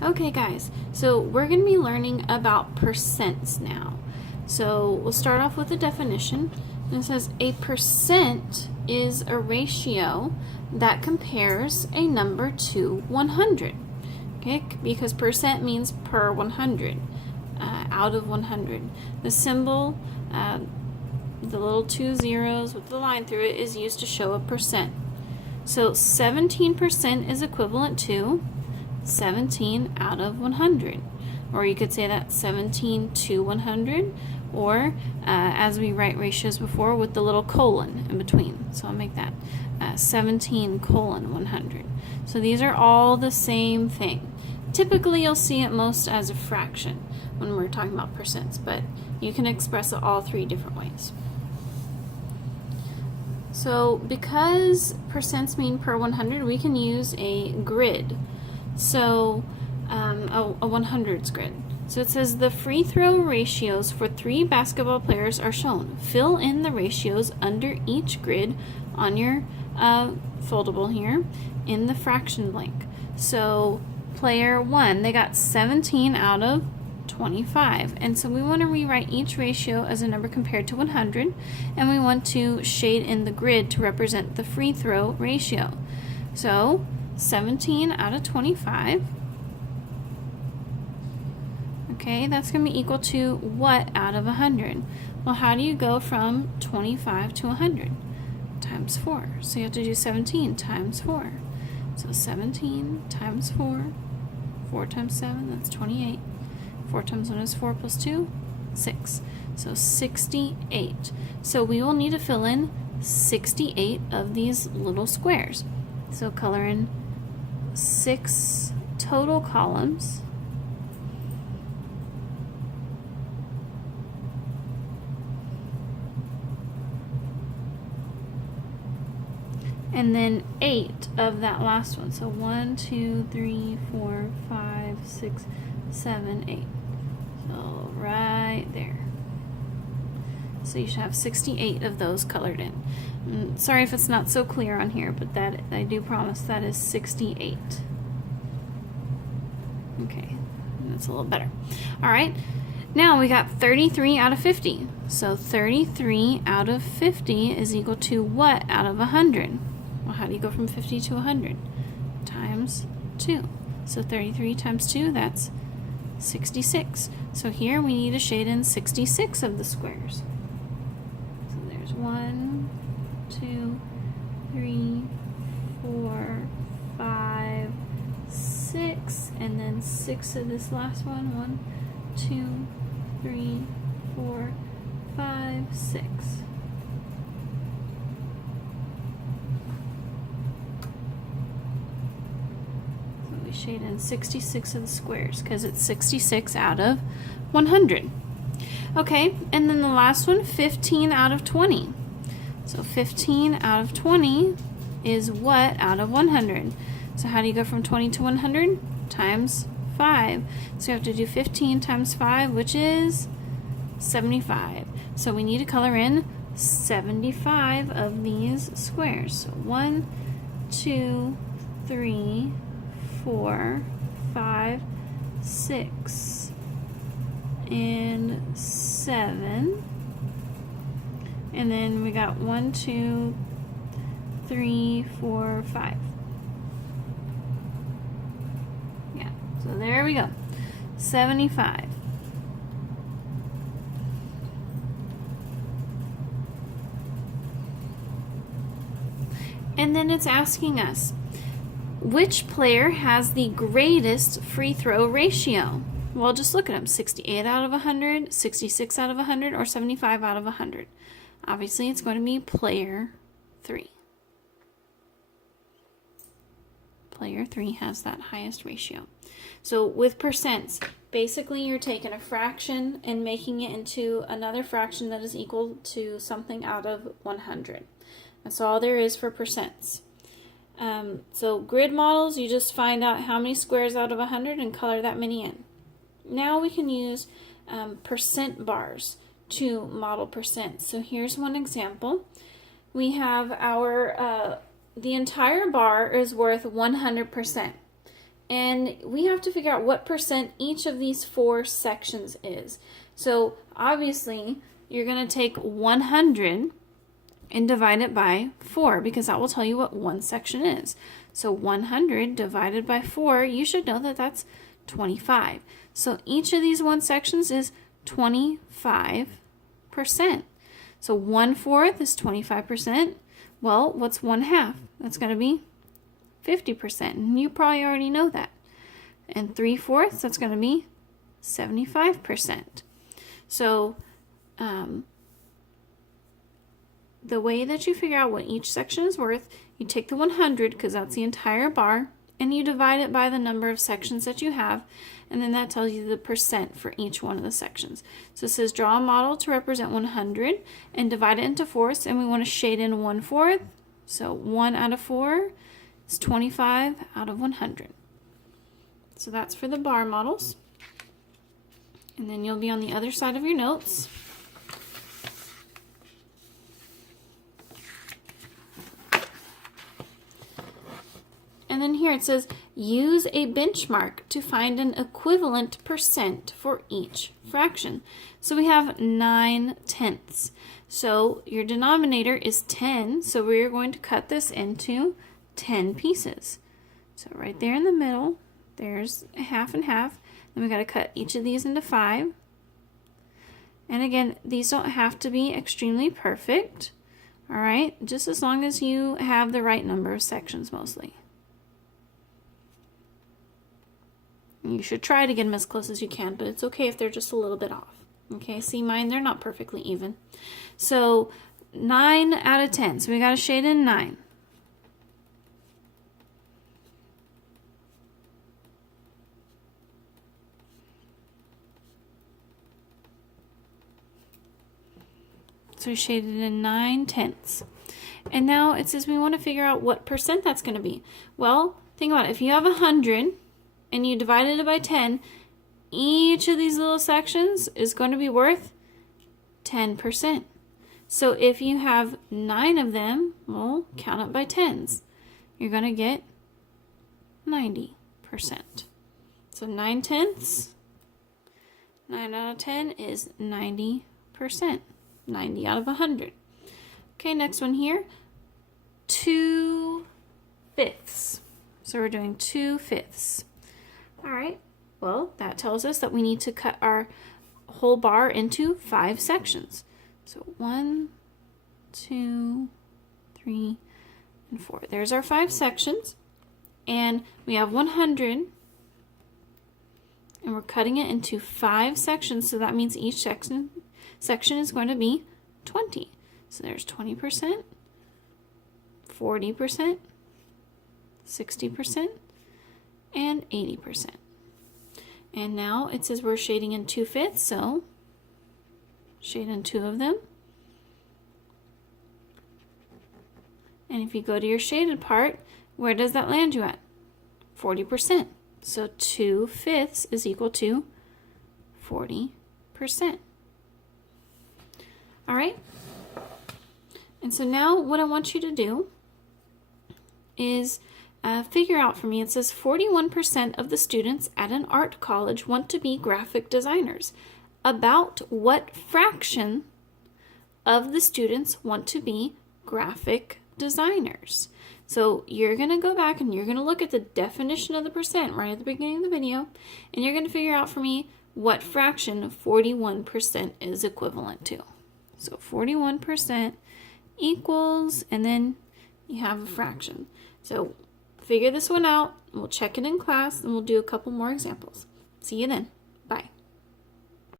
Okay guys, so we're going to be learning about percents now. So we'll start off with the definition. And it says a percent is a ratio that compares a number to 100. Okay, because percent means per 100, out of 100. The symbol, the little two zeros with the line through it, is used to show a percent. So 17% is equivalent to 17 out of 100. Or you could say that 17 to 100, or as we write ratios before, with the little colon in between. So I'll make that 17 colon 100. So these are all the same thing. Typically you'll see it most as a fraction when we're talking about percents, but you can express it all three different ways. So because percents mean per 100, we can use a grid. So a 100s grid. So it says the free throw ratios for 3 basketball players are shown. Fill in the ratios under each grid on your foldable here in the fraction blank. So player 1, they got 17 out of 25, and so we want to rewrite each ratio as a number compared to 100, and we want to shade in the grid to represent the free throw ratio. So 17 out of 25, okay, that's going to be equal to what out of 100? Well, how do you go from 25 to 100? Times 4. So you have to do 17 times 4. So 17 times 4, 4 times 7, that's 28. 4 times 1 is 4 plus 2, 6. So 68. So we will need to fill in 68 of these little squares. So color in 6 total columns. And then 8 of that last one. So 1, 2, 3, 4, 5, 6, 7, 8. So right there. So you should have 68 of those colored in. Sorry if it's not so clear on here, but that I do promise that is 68. Okay, that's a little better. All right, now we got 33 out of 50. So 33 out of 50 is equal to what out of 100? Well, how do you go from 50 to 100? Times 2. So 33 times 2, that's 66. So here we need to shade in 66 of the squares. So there's 1, 2, 3, 4, 5, 6, and then 6 of this last one. 1, 2, 3, 4, 5, 6. We shade in 66 of the squares because it's 66 out of 100. Okay, and then the last one, 15 out of 20. So 15 out of 20 is what out of 100? So how do you go from 20 to 100? Times 5. So you have to do 15 times 5, which is 75. So we need to color in 75 of these squares. So 1, 2, 3, 4, 5, 6, and 7. And then we got 1, 2, 3, 4, 5. Yeah, so there we go. 75. And then it's asking us, which player has the greatest free throw ratio? Well, just look at them. 68 out of 100, 66 out of 100, or 75 out of 100. Obviously, it's going to be player 3. Player 3 has that highest ratio. So with percents, basically you're taking a fraction and making it into another fraction that is equal to something out of 100. That's all there is for percents. So grid models, you just find out how many squares out of 100 and color that many in. Now we can use percent bars to model percent. So here's one example. We have our, the entire bar is worth 100%. and we have to figure out what percent each of these 4 sections is. So obviously, you're going to take 100 and divide it by 4, because that will tell you what one section is. So 100 divided by 4, you should know that that's 25. So each of these one sections is 25%. So 1/4 is 25%. Well, what's 1/2? That's going to be 50%. And you probably already know that. And 3/4, that's going to be 75%. So the way that you figure out what each section is worth, you take the 100, because that's the entire bar, and you divide it by the number of sections that you have, and then that tells you the percent for each one of the sections. So it says draw a model to represent 100 and divide it into fourths, and we want to shade in 1/4. So 1 out of 4 is 25 out of 100. So that's for the bar models. And then you'll be on the other side of your notes. And then here it says, use a benchmark to find an equivalent percent for each fraction. So we have 9/10. So your denominator is 10, so we're going to cut this into 10 pieces. So right there in the middle, there's a half and half. Then we got to cut each of these into 5. And again, these don't have to be extremely perfect. All right, just as long as you have the right number of sections mostly. You should try to get them as close as you can, but it's okay if they're just a little bit off. Okay, see mine, they're not perfectly even. So 9 out of 10. So we got to shade in 9. So we shaded in 9/10. And now it says we want to figure out what percent that's going to be. Well, think about it. If you have 100 and you divided it by 10, each of these little sections is going to be worth 10%. So if you have 9 of them, well, count it by 10s. You're going to get 90%. So 9/10, 9 out of 10 is 90%. 90 out of 100. Okay, next one here, 2/5. So we're doing 2/5. All right, well, that tells us that we need to cut our whole bar into 5 sections. So 1, 2, 3, and 4. There's our 5 sections. And we have 100, and we're cutting it into 5 sections, so that means each section is going to be 20. So there's 20%, 40%, 60%, and 80%. And now it says we're shading in 2/5, so shade in 2 of them. And if you go to your shaded part, where does that land you at? 40%. So 2/5 is equal to 40%. All right? And so now what I want you to do is figure out for me, it says 41% of the students at an art college want to be graphic designers. About what fraction of the students want to be graphic designers? So you're going to go back and you're going to look at the definition of the percent right at the beginning of the video, and you're going to figure out for me what fraction 41% is equivalent to. So 41% equals, and then you have a fraction. So figure this one out, we'll check it in class, and we'll do a couple more examples. See you then.